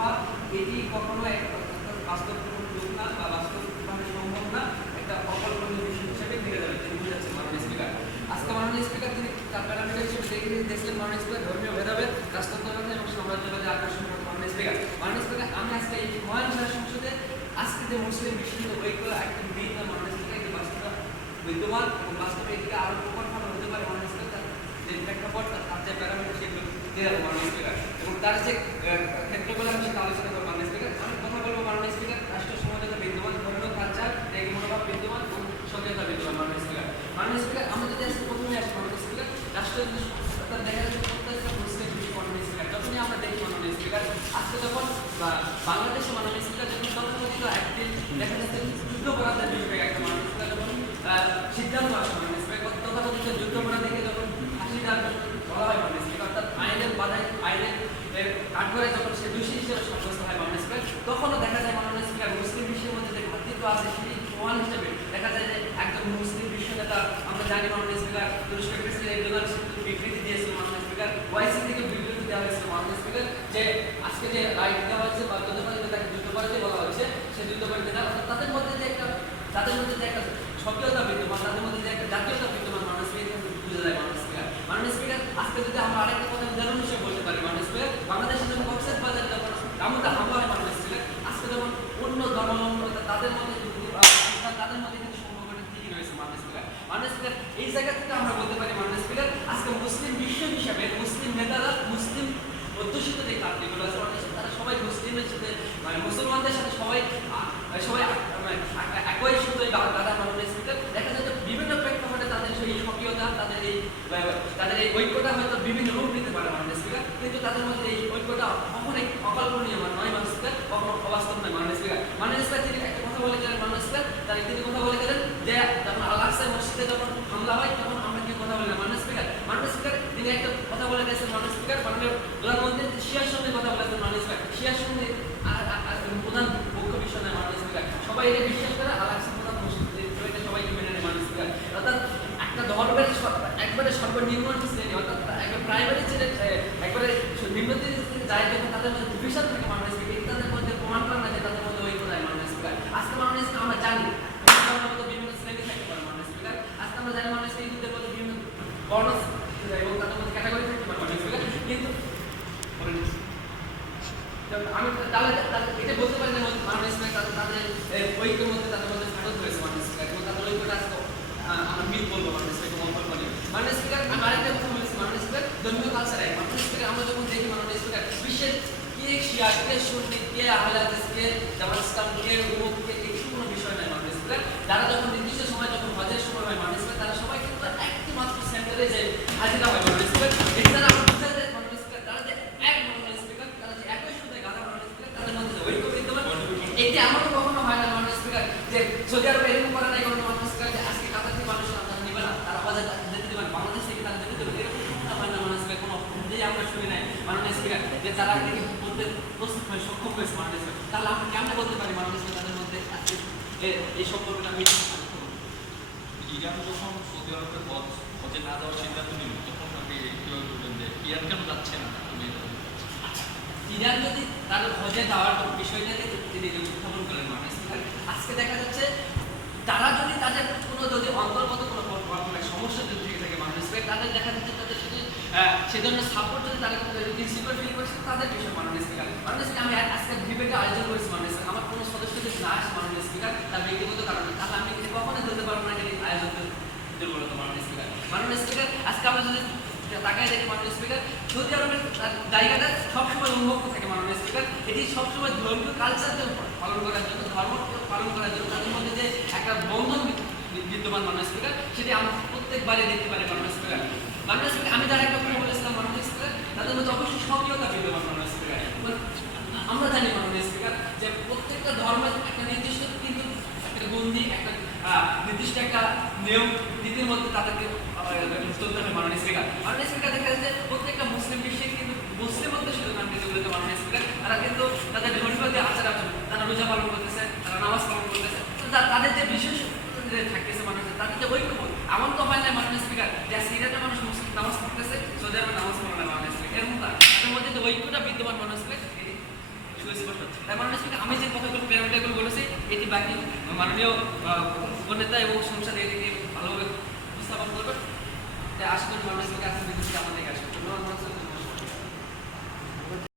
হওয়া এটি কখনো যে মুসলিম বিশ্বের ঐক্য একটা দিন না বাস্তব বিদ্যমান বাস্তবে এটিকে আরও প্রকটভাবে হতে পারে মাননীয় স্পিকার তার যে প্রেক্ষাপট, তার যে প্যারামিটার সেগুলো দিয়ে মাননীয় স্পিকার তার যে ক্ষেত্রগুলো আমি সেটা আলোচনা করব মাননীয় স্পিকার আমি কথা বলব মাননীয় স্পিকার রাষ্ট্র সমাজতা বিদ্যমান ধর্মীয় কালচার, ত্যাগী মনোভাব বিদ্যমান এবং সচেতনতা বিদ্যমান মাননীয় স্পিকার মাননীয় স্পিকার আমরা যদি আজকে প্রথমে আসি মাননীয় স্পিকার রাষ্ট্র দেখা যাচ্ছে প্রত্যেকটা মুসলিম বিশ্ব মাননীয় স্পিকার যখনই আমরা দেখি মাননীয় স্পিকার আজকে যখন বা বাংলাদেশে মাননীয় স্পিকার যখন তথাকথিত একটি দেখা যাচ্ছে যুদ্ধপরাধের বিষয়ে একটা মাননীয় স্পিকার যখন সিদ্ধান্ত আসে মাননীয় স্পিকার তথাকথিত যুদ্ধপরাধীকে যখন ফাঁসি দেওয়ার বলা হয় মাননীয় স্পিকার অর্থাৎ আইনের বাধায়, আইনের কাঠগড়ে যখন সে দোষী হিসেবে সাব্যস্ত হয় স্পিকার তখনও দেখা যায় মাননীয় স্পিকার মুসলিম বিশ্বের মধ্যে যে ঘাটতিত্ব আছে সেটি প্রমাণ হিসেবে দেখা যায় যে একজন মুসলিম বিশ্ব নেতা আমরা জানি মাননীয় স্পিকার তুরস্ক প্রেসিডেন্ট এরদোগান বিবৃতি দিয়েছিল মাননীয় স্পিকার ওয়াইসি থেকে বিবৃতি দেওয়া হয়েছিল মাননীয় স্পিকার যে আজকে যে রাইট দেওয়া হয়েছে বা যুদ্ধপালিত তাকে যুদ্ধপালিত বলা হয়েছে, সে অর্থাৎ তাদের মধ্যে যে একটা তাদের মধ্যে যে একটা সক্রিয়তা বিদ্যমান তাদের মধ্যে যে একটা জাতীয়তা বিদ্যমান মাননীয় স্পিকার কিন্তু বুঝে যায় মাননীয় স্পিকার মাননীয় স্পিকার আজকে যদি আমরা আরেকটা কথা উদাহরণ হিসেবে বলতে পারি মাননীয় স্পিকার বাংলাদেশে যখন কক্সের বাজারে যখন আমাদের হামলা হয় মাননীয় স্পিকার আজকে যখন অন্য ধর্মাবলম্বী অর্থাৎ তাদের মধ্যে কিন্তু, আহ, তাদের মধ্যে কিন্তু সম্পর্কটা ঠিকই রয়েছে মাননীয় স্পিকার মাননীয় স্পিকার এই জায়গা থেকে আমরা বলতে পারি মাননীয় স্পিকার আজকে মুসলিম বিশ্ব হিসাবে মুসলিম নেতারা মুসলিম অধ্যুষিত যে কান্ট্রিগুলো আছে মাননীয় স্পিকার, তারা সবাই মুসলিমের সাথে মানে মুসলমানদের সাথে সবাই আহ, সবাই আহ, মানে এক- একই সুতোয় বা- তারা মাননীয় স্পিকার দেখা যায় যে বিভিন্ন প্রেক্ষাপটে তাদের সেই সক্রিয়তা তাদের এই ঐক্যটা হয়তো বিভিন্ন রূপ নিতে পারে মানুষ কিন্তু তাদের মধ্যে এই ঐক্যটা কখনোই অকল্পনীয় নয় মানুষকে কখনো অবাস্তব নয় মাননীয় স্পিকার মাননীয় স্পিকার তিনি একটা কথা বলে গেলেন মাননীয় স্পিকার তার তিনি কথা বলে গেলেন যে যখন আল আকসা মসজিদে যখন হামলা হয় তখন আমরা কি কথা বললাম মাননীয় স্পিকার মাননীয় স্পিকার তিনি একটা কথা বলে গেছেন মাননীয় স্পিকার মাননীয় প্রধানমন্ত্রী শিয়ার সঙ্গে কথা বলেছেন মাননীয় স্পিকার শিয়ার সঙ্গে আর- আর- আর প্রধান মুখ্য বিষয় নয় মাননীয় স্পিকার সবাই এটা বিশ্বাস করে আল আকসা প্রধান মসজিদ এটা সবাইকে মেনে নেয় মাননীয় স্পিকার অর্থাৎ একটা ধর্মের সর- সর্বনিম্ন শ্রেণি অর্থাৎ প্রাইমারি ছেলে একবারে নিম্ন যখন তাদের মধ্যে ডিভিশন থাকে মানুষ স্পিকার তাদের মধ্যে প্রমাণ করে না যে তাদের মধ্যে ঐক্য নাই মাননীয় স্পিকার আজকে মাননীয় স্পিকার আমরা জানি ধর্মের মধ্যে বিভিন্ন শ্রেণি থাকতে পারে মাননীয় স্পিকার আজকে আমরা জানি মাননীয় স্পিকার হিন্দুদের মধ্যে বিভিন্ন বর্ণ এবং তাদের মধ্যে ক্যাটাগরি থাকতে পারে মাননীয় স্পিকার কিন্তু আমি তাহলে তাহলে এটা বলতে পারি যে মাননীয় স্পিকার তাদের তাদের এ, ঐক্যের মধ্যে তাদের মধ্যে ফাটল রয়েছে মাননীয় স্পিকার এবং তাদের ঐক্যটা আজকে আহ, আমরা মিল বলব মাননীয় স্পিকার মঙ্গল বলি মাননীয় স্পিকার আমি আরেকটা কথা বলেছি মাননীয় স্পিকার ধর্মীয় কালচার এক আমরা যখন দেখি মাননীয় স্পিকার বিশ্বের কে শিয়া কে সুন্নি কে আহলে কে জামাত ইসলাম কে উমুক কে এই কোনো বিষয় নয় মাননীয় যারা যখন নির্দিষ্ট সময়, যখন হজের সময় হয় মাননীয় তারা সবাই কিন্তু একটি মাত্র সেন্টারে যে হাজিরা হয় মাননীয় স্পিকার এই দ্বারা আমরা বুঝতে পারি মাননীয় স্পিকার তারা যে এক মাননীয় স্পিকার তারা যে একই সুদে গাদা মাননীয় স্পিকার তাদের মধ্যে যে ঐক্য বিদ্যমান এটি এমন কখনো হয় না স্পিকার যে সৌদি আরবে এরকম করে নাই কোনো যে আজকে কাতার থেকে মানুষ আপনারা নিবে না। তারা হজে যেতে দেবেন বাংলাদেশ থেকে তারা যেতে দেবেন এরকম কখনো হয় না মাননীয় স্পিকার কোনো যে আমরা শুনি নাই মাননীয় স্পিকার যে তারা এটাকে বলতে প্রস্তুত হয়ে সক্ষম হয়েছে মাননীয় স্পিকার তাহলে আমরা কেমন বলতে পারি মাননীয় স্পিকার তাদের মধ্যে এই সম্পর্কটা আমি ইরান যখন সৌদি আরবের হজ হজে না যাওয়ার সিদ্ধান্ত নিল তখন আপনি কীভাবে বলবেন যে ইরান কেন যাচ্ছে না তুমি চাচ্ছো? ইরান যদি তার হজে যাওয়ার বিষয়টাকে তিনি উত্থাপন করেন মাননীয় স্পিকার আজকে দেখা যাচ্ছে তারা যদি তাদের কোনো যদি অন্তর্গত কোনো সমস্যা যদি থেকে থাকে মাননীয় স্পিকার তাদের দেখা যাচ্ছে সেজন্য সাপোর্ট যদি তারা ইনসিকিউর ফিল করছে, তাদের বিষয় মাননীয় স্পিকার মাননীয় স্পিকার আমি আজকে ডিবেটে আয়োজন করেছি মাননীয় স্পিকার আমার কোনো সদস্য যদি না আসে মাননীয় স্পিকার তার ব্যক্তিগত কারণে তাহলে আমি কিন্তু কখনোই ধরতে পারব না যে আয়োজন দুর্বলতা মাননীয় স্পিকার মাননীয় স্পিকার আজকে আমরা যদি তাকায় দেখি মাননীয় স্পিকার সৌদি আরবের জায়গাটা সবসময় উন্মুক্ত থাকে মাননীয় স্পিকার এটি সবসময় ধর্মীয় কালচারকে পালন করার জন্য, ধর্ম পালন করার জন্য, তাদের মধ্যে যে একটা বন্ধন বিদ্যমান মাননীয় স্পিকার সেটি আমরা প্রত্যেকবারে দেখতে পারি মাননীয় স্পিকার আমি যারা একটা কথা বলেছিলাম মাননীয় স্পিকার তাদের মধ্যে অবশ্যই সক্রিয়তা বিদ্যমান মাননীয় স্পিকার আমরা জানি মাননীয় স্পিকার যে প্রত্যেকটা ধর্মের একটা নির্দিষ্ট কিন্তু একটা গন্ডি একটা নির্দিষ্ট একটা নিয়ম, নীতির মধ্যে তাদেরকে চলতে হবে মাননীয় স্পিকার মাননীয় স্পিকার দেখা যাচ্ছে প্রত্যেকটা মুসলিম বিশ্বে কিন্তু মুসলিম মধ্যে শুধু নাম যেগুলোতে মাননীয় স্পিকার তারা কিন্তু তাদের ধর্মীয় যে আচার আচরণ, তারা রোজা পালন করতেছে, তারা নামাজ পালন করতেছে। তাদের যে বিশেষ থাকতেছে মানুষের তাদের যে ঐক্যবোধ, এমন তো হয় না মাননীয় স্পিকার যে সিরিয়াতে মানুষ মুসলিম নামাজ পড়তেছে সৌদি আরবে নামাজ পড়ে না মাননীয় স্পিকার এরকম না তাদের মধ্যে যে ঐক্যটা বিদ্যমান মানুষকে সুস্পষ্ট আমি যে কথাগুলো প্যারামিটারগুলো বলেছি, এটি বাকি মাননীয় উপনেতা এবং সংসদ এটিকে ভালোভাবে উপস্থাপন করবেন তাই আশা করি মানুষকে আমাদের কাছে।